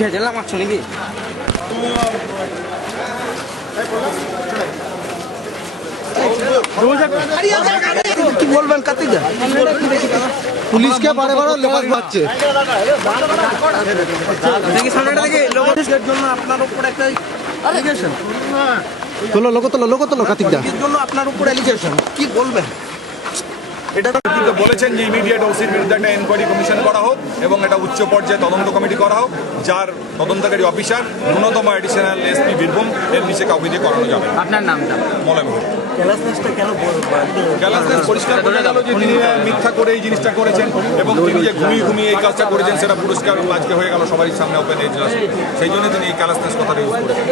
ঘেজেলা মাছ নাকি কি বলবেন কার্তিকদা? পুলিশকে বারে বারে লেবাস পাচ্ছে সামনেটা থেকে লোকের জন্য আপনার উপর একটা অ্যালিগেশন তোলো লোক তোলো কার্তিকদা এর জন্য আপনার উপর অ্যালিগেশন কি বলবেন? এটা বলেছেন যে ইমিডিয়েট ওসির বিরুদ্ধে একটা এনকোয়ারি কমিশন করা হোক এবং একটা উচ্চ পর্যায়ে তদন্ত কমিটি করা হোক, যার তদন্তকারী অফিসার ন্যূনতম অ্যাডিশনাল এসপি বীরভূম এর নিচে কাউকে দিয়ে করানো যাবে। আপনার নামটা? মলয় ক্যালাসনেস পরিষ্কার করে গেল যে তিনি মিথ্যা করে এই জিনিসটা করেছেন এবং তিনি যে ঘুমিয়ে এই কাজটা করেছেন সেটা পুরস্কার আজকে হয়ে গেল সবারই সামনে ওপেন এজলাস, সেই জন্য তিনি এই ক্যালাসনেস কথাটা ইউজ করেছেন।